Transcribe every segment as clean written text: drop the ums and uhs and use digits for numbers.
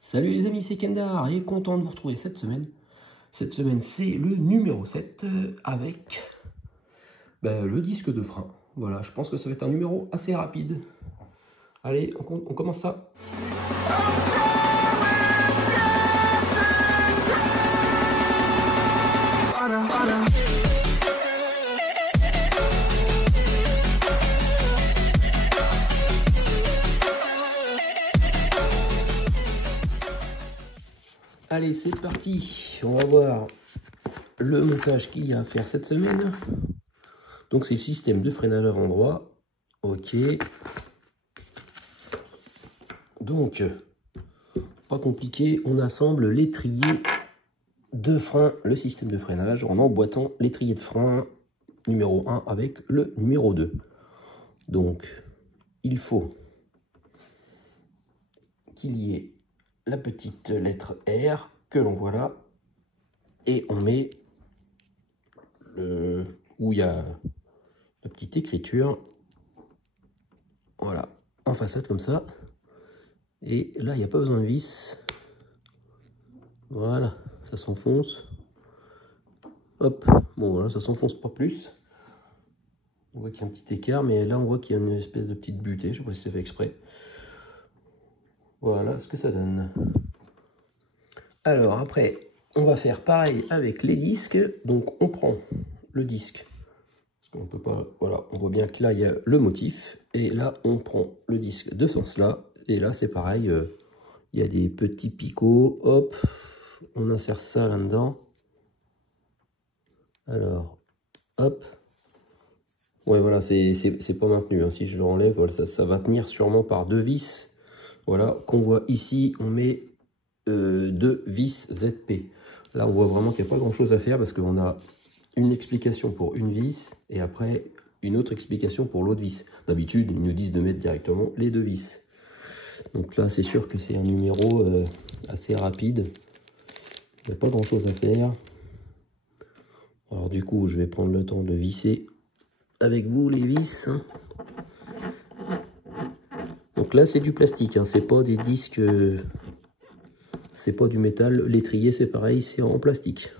Salut les amis, c'est Kendar et content de vous retrouver cette semaine. Cette semaine, c'est le numéro 7 avec le disque de frein. Voilà, je pense que ça va être un numéro assez rapide. Allez, on commence ça. Allez, c'est parti. On va voir le montage qu'il y a à faire cette semaine. Donc, c'est le système de freinage avant droit. Ok. Donc, pas compliqué. On assemble l'étrier de frein, le système de freinage, en emboîtant l'étrier de frein numéro 1 avec le numéro 2. Donc, il faut qu'il y ait la petite lettre R que l'on voit là, et on met où il y a la petite écriture, voilà, en façade comme ça, et là il n'y a pas besoin de vis, voilà, ça s'enfonce, hop, bon voilà, ça s'enfonce pas plus, on voit qu'il y a un petit écart, mais là on voit qu'il y a une espèce de petite butée, je sais pas si c'est fait exprès. Voilà ce que ça donne. Alors après, on va faire pareil avec les disques. Donc on prend le disque. Parce qu'on peut pas. Voilà, on voit bien que là il y a le motif. Et là on prend le disque de ce sens-là. Et là c'est pareil. Il y a des petits picots. Hop, on insère ça là-dedans. Alors, hop. Ouais, voilà, c'est pas maintenu. Hein. Si je le enlève, voilà, ça va tenir sûrement par deux vis. Voilà, qu'on voit ici, on met 2 vis ZP. Là, on voit vraiment qu'il n'y a pas grand-chose à faire parce qu'on a une explication pour une vis et après une autre explication pour l'autre vis. D'habitude, ils nous disent de mettre directement les deux vis. Donc là, c'est sûr que c'est un numéro assez rapide. Il n'y a pas grand-chose à faire. Alors du coup, je vais prendre le temps de visser avec vous les vis. Donc là, c'est du plastique, hein. C'est pas des disques, c'est pas du métal. L'étrier, c'est pareil, c'est en plastique.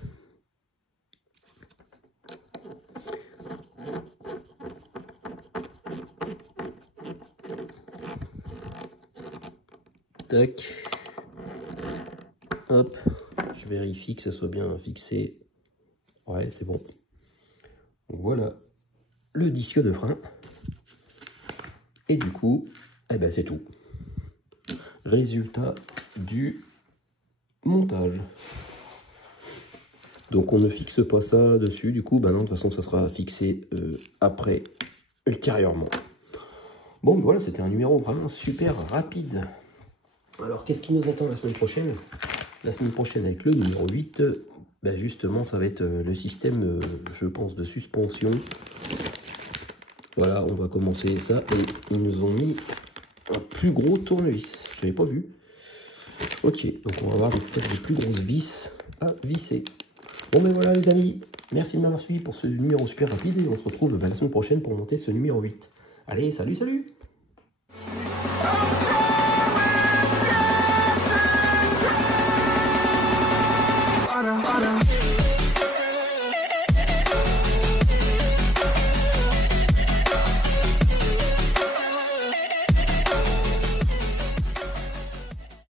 Tac. Hop. Je vérifie que ça soit bien fixé. Ouais, c'est bon. Donc voilà le disque de frein. Et du coup, eh ben c'est tout. Résultat du montage. Donc on ne fixe pas ça dessus, du coup, bah non, de toute façon ça sera fixé après, ultérieurement. Bon, voilà, c'était un numéro vraiment super rapide. Alors, qu'est-ce qui nous attend la semaine prochaine? La semaine prochaine, avec le numéro 8, bah justement, ça va être le système, je pense, de suspension. Voilà, on va commencer ça, et ils nous ont mis un plus gros tournevis. Je n'avais pas vu. Ok, donc on va avoir peut-être des plus grosses vis à visser. Bon ben voilà les amis, merci de m'avoir suivi pour ce numéro super rapide et on se retrouve la semaine prochaine pour monter ce numéro 8. Allez, salut, salut!